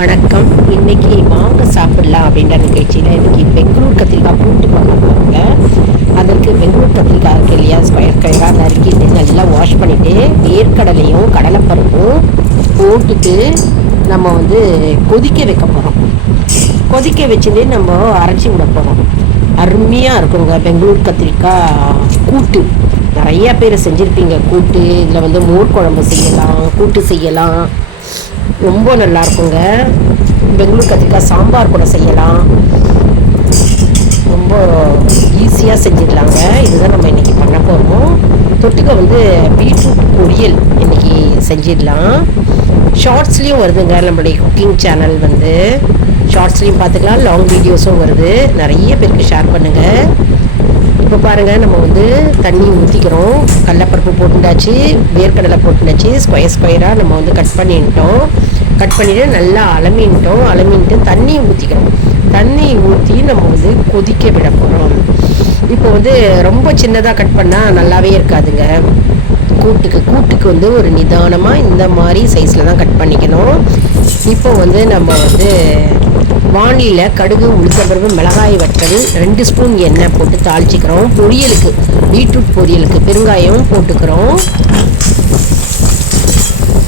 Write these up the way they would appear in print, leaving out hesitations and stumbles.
வணக்கம். இன்னைக்கு வாங்க சாப்பிடலாம் அப்படின்ற நிகழ்ச்சியில் இன்னைக்கு பெங்களூர் கத்திரிக்காய் கூட்டு பார்க்க போகிறாங்க. அதற்கு பெங்களூர் கத்திரிக்காய் இருக்கு இல்லையா, ஸ்கொயர் நறுக்கிட்டு நல்லா வாஷ் பண்ணிவிட்டு வேர்க்கடலையும் கடலைப்பருப்பும் போட்டுட்டு நம்ம கொதிக்க வைக்க போகிறோம். கொதிக்க வச்சுட்டு நம்ம அரைச்சி விட போகிறோம். அருமையாக இருக்குங்க பெங்களூர் கத்திரிக்காய் கூட்டு. நிறைய பேர் செஞ்சுருப்பீங்க கூட்டு. இதில் மோர் குழம்பு செய்யலாம், கூட்டு செய்யலாம், ரொம்ப நல்லா இருக்குங்க. பெங்களூர் கத்திரிக்காய் சாம்பார் கூட செய்யலாம், ரொம்ப ஈஸியாக செஞ்சிடலாங்க. இதுதான் நம்ம இன்றைக்கி பண்ண போகிறோம். தொட்டுக்க பீட்ரூட் பொரியல் இன்றைக்கி செஞ்சிடலாம். ஷார்ட்ஸ்லேயும் வருதுங்க, நம்மளுடைய குக்கிங் சேனல் ஷார்ட்ஸ்லேயும் பார்த்துக்கலாம், லாங் வீடியோஸும் வருது. நிறைய பேருக்கு ஷேர் பண்ணுங்கள். இப்போ பாருங்கள், நம்ம தண்ணி ஊற்றிக்கிறோம். கடலைப்பருப்பு போட்டுட்டாச்சு, வேர்க்கடலை போட்டுட்டாச்சு. ஸ்கொயராக நம்ம கட் பண்ணிட்டோம். கட் பண்ணிவிட்டு நல்லா அலமின்ட்டு தண்ணி ஊற்றிக்கிறோம். தண்ணி ஊற்றி நம்ம கொதிக்க விட போகிறோம். இப்போ ரொம்ப சின்னதாக கட் பண்ணால் நல்லாவே இருக்காதுங்க. கூட்டுக்கு ஒரு நிதானமாக இந்த மாதிரி சைஸில் தான் கட் பண்ணிக்கணும். இப்போ நம்ம வானிலையில் கடுகு, உளுத்தம்பருப்பு, மிளகாய் வற்றல், 2 ஸ்பூன் எண்ணெய் போட்டு தாளிச்சிக்கிறோம். பொரியலுக்கு, பீட்ரூட் பொரியலுக்கு பெருங்காயம் போட்டுக்கிறோம்.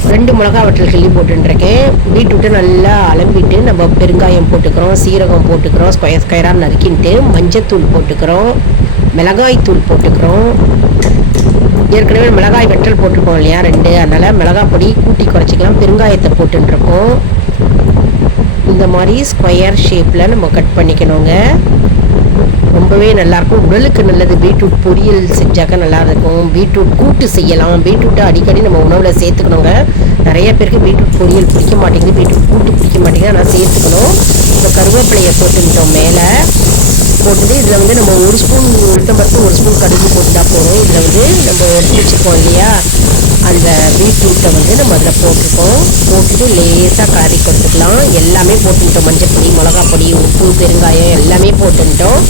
2 மிளகாய் வற்றல் கிள்ளி போட்டுருக்கேன். பீட்ரூட்டை நல்லா அலம்பிட்டு நம்ம பெருங்காயம் போட்டுக்கிறோம், சீரகம் போட்டுக்கிறோம், ஸ்கொயராக நறுக்கின்ட்டு மஞ்சத்தூள் போட்டுக்கிறோம், மிளகாய் தூள் போட்டுக்கிறோம். ஏற்கனவே மிளகாய் வற்றல் போட்டிருக்கோம் இல்லையா 2, அதனால் மிளகாய் பொடி கூட்டி குறைச்சிக்கலாம். பெருங்காயத்தை போட்டுருக்கோம். இந்த மாதிரி ஸ்கொயர் ஷேப்பில் நம்ம கட் பண்ணிக்கணுங்க. ரொம்பவே நல்லாயிருக்கும், உடலுக்கு நல்லது. பீட்ரூட் பொரியல் செஞ்சாக்க நல்லாயிருக்கும். பீட்ரூட் கூட்டு செய்யலாம். பீட்ரூட்டை அடிக்கடி நம்ம உணவில் சேர்த்துக்கணுங்க. நிறைய பேருக்கு பீட்ரூட் பொரியல் பிடிக்க மாட்டேங்குது, பீட்ரூட் கூட்டு பிடிக்க மாட்டேங்குது, ஆனால் சேர்த்துக்கணும். இப்போ கருவேப்பிலையை போட்டுக்கிட்டோம். மேலே போட்டுட்டு இதில் நம்ம 1 ஸ்பூன் உளுத்தம்பருப்பு, 1 ஸ்பூன் கடுகு போட்டுட்டா போதும். இதில் நம்ம எடுத்து வச்சுருக்கோம் இல்லையா, அந்த பீட்ரூட்டை நம்ம அதில் போட்டிருக்கோம். போட்டுட்டு லேசாக கலரி கொடுத்துக்கலாம். எல்லாமே போட்டுக்கிட்டோம். மஞ்சள் பொடி, மிளகா பொடி, உப்பு, பெருங்காயம் எல்லாமே போட்டுக்கிட்டோம்.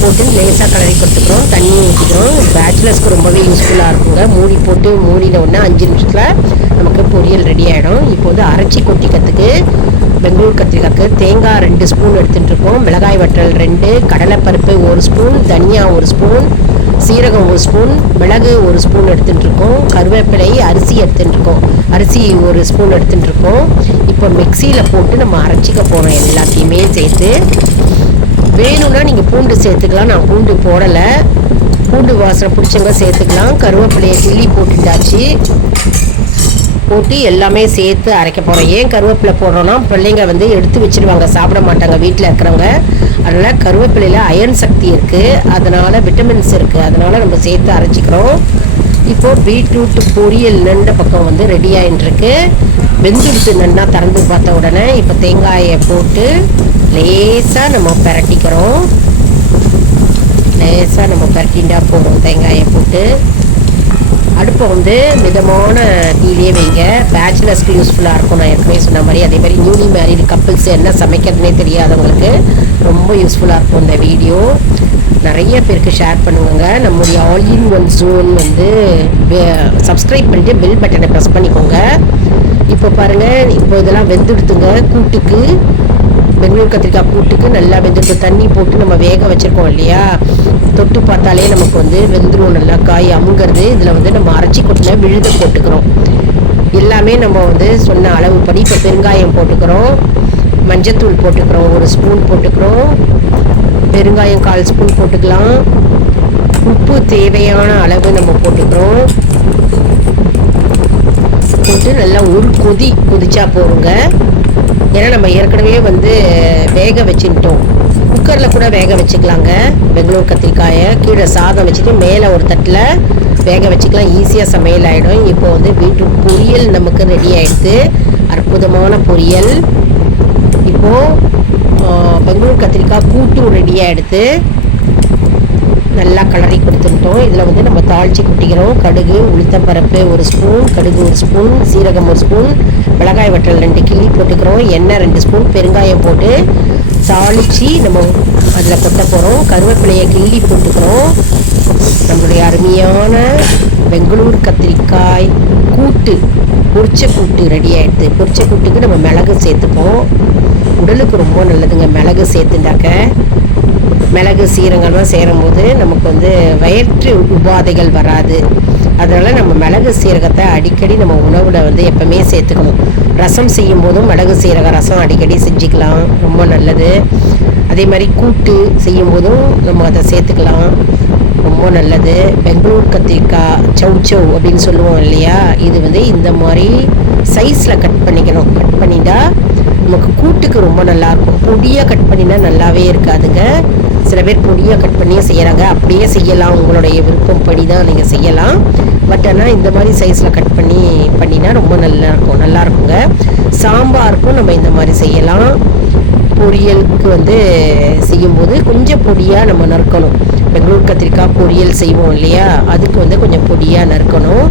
போட்டு லேசாக கலரி கொடுத்துக்கிறோம். தண்ணி ஊற்றிக்கிறோம். பேச்சுலர்ஸ்க்கு ரொம்பவே யூஸ்ஃபுல்லாக இருக்குங்க. மூடி போட்டு மூடின உடனே 5 நிமிஷத்தில் நமக்கு பொரியல் ரெடி ஆகிடும். இப்போ அரைச்சி கொட்டிக்கிறதுக்கு பெங்களூர் கத்திரிக்காய்க்கு தேங்காய் 2 ஸ்பூன் எடுத்துகிட்டு இருக்கோம். மிளகாய் வற்றல் 2, கடலைப்பருப்பு 1 ஸ்பூன், தனியா 1 ஸ்பூன், சீரகம் 1 ஸ்பூன், மிளகு 1 ஸ்பூன் எடுத்துகிட்டு இருக்கோம். கருவேப்பிலை, அரிசி எடுத்துகிட்டு இருக்கோம். அரிசி 1 ஸ்பூன் எடுத்துகிட்டு இருக்கோம். இப்போ மிக்சியில் போட்டு நம்ம அரைச்சிக்க போகிறோம். எல்லாத்தையுமே சேர்த்து வேணும்னா நீங்கள் பூண்டு சேர்த்துக்கலாம். நான் பூண்டு போடலை. பூண்டு வாசனை பிடிச்சவங்க சேர்த்துக்கலாம். கருவேப்பிலையை கிள்ளி போட்டுட்டாச்சு. போட்டு எல்லாமே சேர்த்து அரைக்க போகிறோம். ஏன் கருவேப்பிலை போடுறோன்னா, பிள்ளைங்க எடுத்து வச்சுருவாங்க, சாப்பிட மாட்டாங்க வீட்டில் இருக்கிறவங்க. அதனால் கருவேப்பிலையில் அயர்ன் சக்தி இருக்குது, அதனால் விட்டமின்ஸ் இருக்குது, அதனால் நம்ம சேர்த்து அரைச்சிக்கிறோம். இப்போது பீட்ரூட் பொரியல் நண்ட பக்கம் ரெடி ஆகிட்டுருக்கு. வெந்துடுத்து நன்னா திறந்து பார்த்த உடனே இப்போ தேங்காயை போட்டு லேசாக நம்ம பிரட்டிக்கிறோம். லேசாக நம்ம பிரட்டிண்டா போகிறோம். தேங்காயை போட்டு அடுப்பை மிதமான தீயிலே வைங்க. பேச்சுலர்ஸ்க்கு யூஸ்ஃபுல்லாக இருக்கும். நான் ஏற்கனவே சொன்ன மாதிரி, அதே மாதிரி நியூலி மேரிடு கப்பிள்ஸ் என்ன சமைக்கிறதுனே தெரியாதவங்களுக்கு ரொம்ப யூஸ்ஃபுல்லாக இருக்கும் இந்த வீடியோ. நிறைய பேருக்கு ஷேர் பண்ணுவாங்க. நம்முடைய all in one zone subscribe பண்ணிட்டு பெல் பட்டனை ப்ரெஸ் பண்ணிக்கோங்க. இப்போ பாருங்கள், இப்போ இதெல்லாம் வெந்துடுத்துங்க. கூட்டுக்கு, பெங்களூர் கத்திரிக்காய் கூட்டுக்கு நல்லா வெந்துட்டு தண்ணி போட்டு நம்ம வேக வச்சுருக்கோம் இல்லையா, தொட்டு பார்த்தாலே நமக்கு வெந்துடும் நல்லா. காய் அமுங்கிறது. இதில் நம்ம அரைச்சி கொட்டின விழுத போட்டுக்கிறோம். எல்லாமே நம்ம சொன்ன அளவுப்படி இப்போ பெருங்காயம் போட்டுக்கிறோம், மஞ்சத்தூள் போட்டுக்கிறோம், 1 ஸ்பூன் போட்டுக்கிறோம், பெருங்காயம் 1/4 ஸ்பூன் போட்டுக்கலாம். உப்பு தேவையான அளவு நம்ம போட்டுக்கிறோம். போட்டு நல்லா ஒரு கொதிச்சா போடுங்க. ஏன்னா நம்ம ஏற்கனவே வேக வச்சுட்டோம். குக்கரில் கூட வேக வச்சுக்கலாங்க. பெங்களூர் கத்திரிக்காயை கீழே சாதம் வச்சுட்டு மேலே ஒரு தட்டில் வேக வச்சுக்கலாம். ஈஸியாக சமையல் ஆகிடும். இப்போ பீட்ரூட் பொரியல் நமக்கு ரெடி ஆகிடுது. அற்புதமான பொரியல். இப்போது பெங்களூர் கத்திரிக்காய் கூட்டும் ரெடி ஆகிடுது. நல்லா கலரி கொடுத்துட்டோம். இதில் நம்ம தாளித்து கொட்டிக்கிறோம். கடுகு, உளுத்தம்பருப்பு 1 ஸ்பூன், கடுகு 1 ஸ்பூன், சீரகம் 1 ஸ்பூன், மிளகாய் வற்றல் 2 கிள்ளி போட்டுக்கிறோம். எண்ணெய் 2 ஸ்பூன், பெருங்காயம் போட்டு தாளித்து நம்ம அதில் கொட்ட போகிறோம். கருவேப்பிலையை கிள்ளி போட்டுக்கிறோம். நம்மளுடைய அருமையான பெங்களூர் கத்திரிக்காய் கூட்டு பொரிச்ச கூட்டு ரெடி ஆகிடுது. பொரிச்ச கூட்டுக்கு நம்ம மிளகு சேர்த்துப்போம். உடலுக்கு ரொம்ப நல்லதுங்க மிளகு சேர்த்துட்டாக்க. மிளகு சீரகம்லாம் சேரும்போது நமக்கு வந்து வயிற்று உபாதைகள் வராது. அதனால் நம்ம மிளகு சீரகத்தை அடிக்கடி நம்ம உணவில் வந்து எப்பவுமே சேர்த்துக்கணும். ரசம் செய்யும் போதும் மிளகு சீரக ரசம் அடிக்கடி செஞ்சுக்கலாம், ரொம்ப நல்லது. அதே மாதிரி கூட்டு செய்யும் போதும் நம்ம அதை சேர்த்துக்கலாம், ரொம்ப நல்லது. பெங்களூர் கத்திரிக்காய் சௌ அப்படின்னு சொல்லுவோம் இல்லையா, இது வந்து இந்த மாதிரி சைஸில் கட் பண்ணிக்கணும். கட் பண்ணிட்டா நமக்கு கூட்டுக்கு ரொம்ப நல்லாயிருக்கும். பொடியாக கட் பண்ணினா நல்லாவே இருக்காதுங்க. சில பேர் பொடியாக கட் பண்ணியே செய்கிறாங்க, அப்படியே செய்யலாம், உங்களுடைய விருப்பப்படி தான் நீங்கள் செய்யலாம். பட் ஆனால் இந்த மாதிரி சைஸில் கட் பண்ணினா ரொம்ப நல்லா இருக்குங்க. சாம்பாருக்கும் நம்ம இந்த மாதிரி செய்யலாம். பொரியலுக்கு வந்து செய்யும்போது கொஞ்சம் பொடியாக நம்ம நறுக்கணும். பெங்களூர் கத்திரிக்காய் பொரியல் செய்வோம் இல்லையா, அதுக்கு வந்து கொஞ்சம் பொடியாக நறுக்கணும்,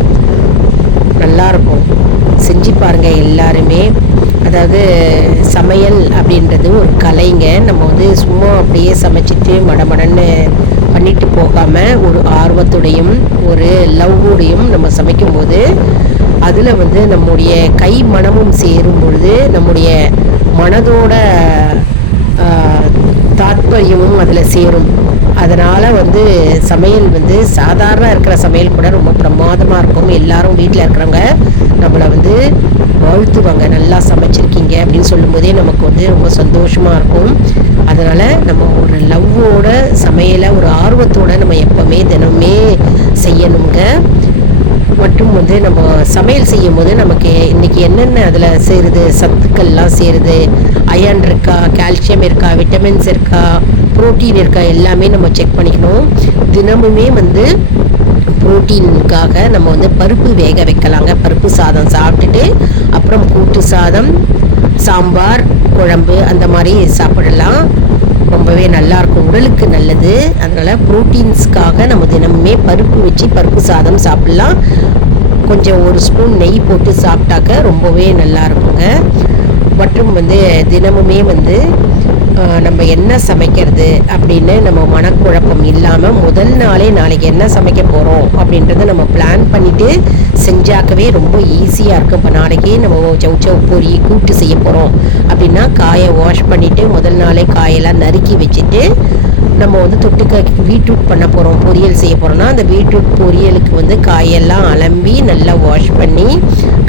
நல்லாயிருக்கும். செஞ்சு பாருங்கள் எல்லாருமே. அதாவது சமையல் அப்படின்றது ஒரு கலைங்க. நம்ம வந்து சும்மா அப்படியே சமைச்சிட்டு மடமடன்னு பண்ணிட்டு போகாமல் ஒரு ஆர்வத்துடையும் ஒரு லவ்வோடையும் நம்ம சமைக்கும்போது அதில் வந்து நம்முடைய கை மனமும் சேரும் பொழுது நம்முடைய மனதோட தாத்பரியமும் அதில் சேரும். அதனால் வந்து சமையல் வந்து சாதாரண இருக்கிற சமையல் கூட ரொம்ப பிரமாதமாக இருக்கும். எல்லாரும் வீட்டில் இருக்கிறவங்க நம்மளை வந்து வாழ்த்துவாங்க, நல்லா சமைச்சிருக்கீங்க அப்படின்னு சொல்லும்போதே நமக்கு வந்து ரொம்ப சந்தோஷமாக இருக்கும். அதனால் நம்ம ஒரு லவ்வோட சமையலை ஒரு ஆர்வத்தோடு நம்ம எப்போவுமே தினமே செய்யணுங்க. மற்றும் வந்து நம்ம சமையல் செய்யும் போது நமக்கு இன்றைக்கி என்னென்ன அதில் சேருது, சத்துக்கள்லாம் சேருது, அயன் இருக்கா, கால்சியம் இருக்கா, விட்டமின்ஸ் இருக்கா, புரோட்டீன் இருக்கா, எல்லாமே நம்ம செக் பண்ணிக்கணும். தினமுமே வந்து புரோட்டீனுக்காக நம்ம வந்து பருப்பு வேக வைக்கலாங்க. பருப்பு சாதம் சாப்பிட்டுட்டு அப்புறம் கூட்டு சாதம், சாம்பார், குழம்பு அந்த மாதிரி சாப்பிடலாம். ரொம்பவே நல்லாயிருக்கும், உடலுக்கு நல்லது. அதனால் ப்ரோட்டீன்ஸ்க்காக நம்ம தினமுமே பருப்பு வச்சு பருப்பு சாதம் சாப்பிட்லாம். கொஞ்சம் ஒரு ஸ்பூன் நெய் போட்டு சாப்பிட்டாக்க ரொம்பவே நல்லா இருக்குங்க. மற்றும் வந்து தினமுமே வந்து நம்ம என்ன சமைக்கிறது அப்படின்னு நம்ம மனக்குழப்பம் இல்லாமல் முதல் நாளே நாளைக்கு என்ன சமைக்க போகிறோம் அப்படின்றத நம்ம பிளான் பண்ணிவிட்டு செஞ்சாக்கவே ரொம்ப ஈஸியாக இருக்கும். இப்போ நாளைக்கு நம்ம சௌ பொரி கூட்டு செய்ய போகிறோம் அப்படின்னா காயை வாஷ் பண்ணிவிட்டு முதல் நாளே காயெல்லாம் நறுக்கி வச்சுட்டு நம்ம வந்து தொட்டுக்க பீட்ரூட் பண்ண போகிறோம், பொரியல் செய்ய போகிறோம்னா அந்த பீட்ரூட் பொரியலுக்கு வந்து காயெல்லாம் அலம்பி நல்லா வாஷ் பண்ணி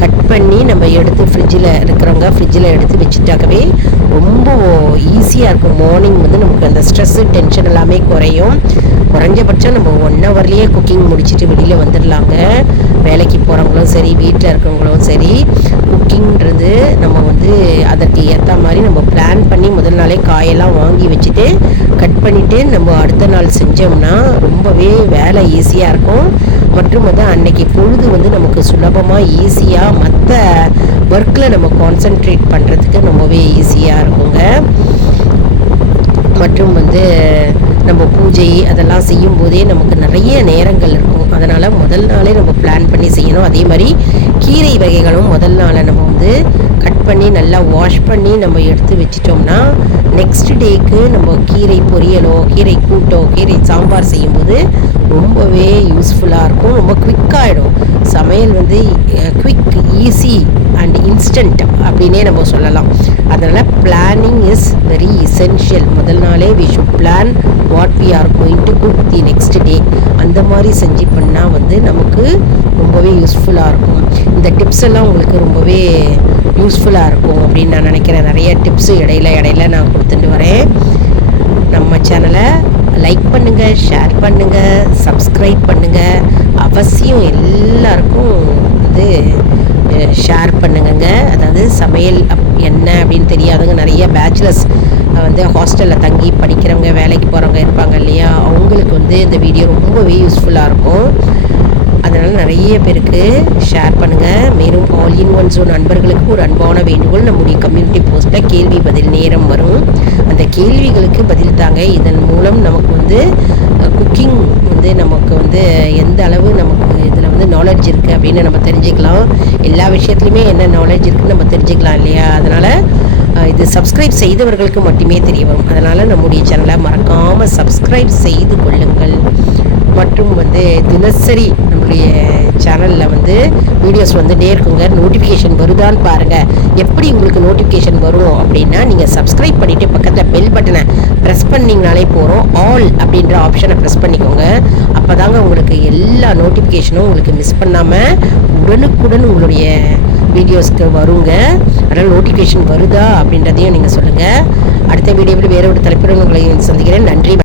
கட் பண்ணி நம்ம எடுத்து ஃப்ரிட்ஜில் எடுத்து வச்சுட்டாக்கவே ரொம்ப ஈஸியாக இருக்கும். மார்னிங் வந்து நமக்கு அந்த ஸ்ட்ரெஸ்ஸு டென்ஷன் எல்லாமே குறையும். குறைஞ்சபட்சம் நம்ம 1 ஹவர்லேயே குக்கிங் முடிச்சுட்டு வெளியில் வந்துடலாங்க. வேலைக்கு போகிறவங்களும் சரி, வீட்டில் இருக்கிறவங்களும் சரி, குக்கிங்கிறது நம்ம வந்து அதற்கு ஏற்ற மாதிரி நம்ம பிளான் பண்ணி முதல் நாளே காயெல்லாம் வாங்கி வச்சுட்டு கட் பண்ணிவிட்டு நம்ம அடுத்த நாள் செஞ்சோம்னா ரொம்பவே வேலை ஈஸியாக இருக்கும். மற்றும் வந்து அன்னைக்கு பொழுது வந்து நமக்கு சுலபமாக ஈஸியாக மற்ற ஒர்க்கில் நம்ம கான்சென்ட்ரேட் பண்ணுறதுக்கு ரொம்பவே ஈஸியாக இருக்குங்க. மற்றும் வந்து நம்ம பூஜை அதெல்லாம் செய்யும் போதே நமக்கு நிறைய நேரங்கள் இருக்கும். அதனால் முதல் நாளே நம்ம பிளான் பண்ணி செய்யணும். அதே மாதிரி கீரை வகைகளும் முதல் நாளை நம்ம வந்து கட் பண்ணி நல்லா வாஷ் பண்ணி நம்ம எடுத்து வச்சிட்டோம்னா நெக்ஸ்ட் டேக்கு நம்ம கீரை பொரியலோ, கீரை கூட்டோ, கீரை சாம்பார் செய்யும்போது ரொம்பவே யூஸ்ஃபுல்லாக இருக்கும். ரொம்ப குவிக்காகிடும் சமையல் வந்து. குவிக், ஈஸி அண்ட் இன்ஸ்டன்ட் அப்படின்னே நம்ம சொல்லலாம். அதனால் பிளானிங் இஸ் வெரி எசென்ஷியல். முதல் நாளே we should plan what we are going to cook the next day. அந்த மாதிரி செஞ்சு பண்ணால் வந்து நமக்கு ரொம்பவே யூஸ்ஃபுல்லாக இருக்கும். இந்த டிப்ஸ் எல்லாம் உங்களுக்கு ரொம்பவே யூஸ்ஃபுல்லாக இருக்கும் அப்படின்னு நான் நினைக்கிறேன். நிறைய டிப்ஸு இடையில நான் கொடுத்துட்டு வரேன். நம்ம சேனலை லைக் பண்ணுங்கள், ஷேர் பண்ணுங்கள், சப்ஸ்கிரைப் பண்ணுங்கள். அவசியம் எல்லாருக்கும் வந்து ஷேர் பண்ணுங்கங்க. அதாவது சமையல் என்ன அப்படின்னு தெரியாதவங்க, நிறைய பேச்சுலர்ஸ் வந்து ஹாஸ்டலில் தங்கி படிக்கிறவங்க, வேலைக்கு போகிறவங்க இருப்பாங்க இல்லையா, அவங்களுக்கு வந்து இந்த வீடியோ ரொம்பவே யூஸ்ஃபுல்லாக இருக்கும். அதனால் நிறைய பேருக்கு ஷேர் பண்ணுங்கள். மேலும் ஆல் இன் ஒன் ஸோ நண்பர்களுக்கு ஒரு அன்பான வேண்டுகோள், நம்முடைய கம்யூனிட்டி போஸ்ட்டில் கேள்வி பதில் நேரம் வரும். அந்த கேள்விகளுக்கு பதில் தாங்க. இதன் மூலம் நமக்கு வந்து குக்கிங் வந்து நமக்கு வந்து எந்த அளவு நமக்கு இதில் வந்து நாலேஜ் இருக்குது அப்படின்னு நம்ம தெரிஞ்சுக்கலாம். எல்லா விஷயத்துலையுமே என்ன நாலேஜ் இருக்குதுன்னு நம்ம தெரிஞ்சுக்கலாம் இல்லையா. அதனால் இது சப்ஸ்கிரைப் செய்தவர்களுக்கு மட்டுமே தெரிய வரும். அதனால் நம்முடைய சேனலை மறக்காமல் சப்ஸ்கிரைப் செய்து கொள்ளுங்கள். மற்றும் தினசரி நம்முடைய சேனலில் வீடியோஸ் வந்துட்டே இருக்குங்க. நோட்டிஃபிகேஷன் வருதான்னு பாருங்கள். எப்படி உங்களுக்கு நோட்டிஃபிகேஷன் வரும் அப்படின்னா, நீங்கள் சப்ஸ்கிரைப் பண்ணிவிட்டு பக்கத்தில் பெல் பட்டனை ப்ரெஸ் பண்ணிங்கனாலே போகிறோம். ஆல் அப்படின்ற ஆப்ஷனை ப்ரெஸ் பண்ணிக்கோங்க. அப்போ தாங்க உங்களுக்கு எல்லா நோட்டிஃபிகேஷனும் உங்களுக்கு மிஸ் பண்ணாமல் உடனுக்குடன் உங்களுடைய வீடியோஸ்க்கு வருங்க. அதனால் நோட்டிஃபிகேஷன் வருதா அப்படின்றதையும் நீங்கள் சொல்லுங்கள். அடுத்த வீடியோவில் வேறு ஒரு தலைப்புடன் உங்களை சந்திக்கிறேன். நன்றி.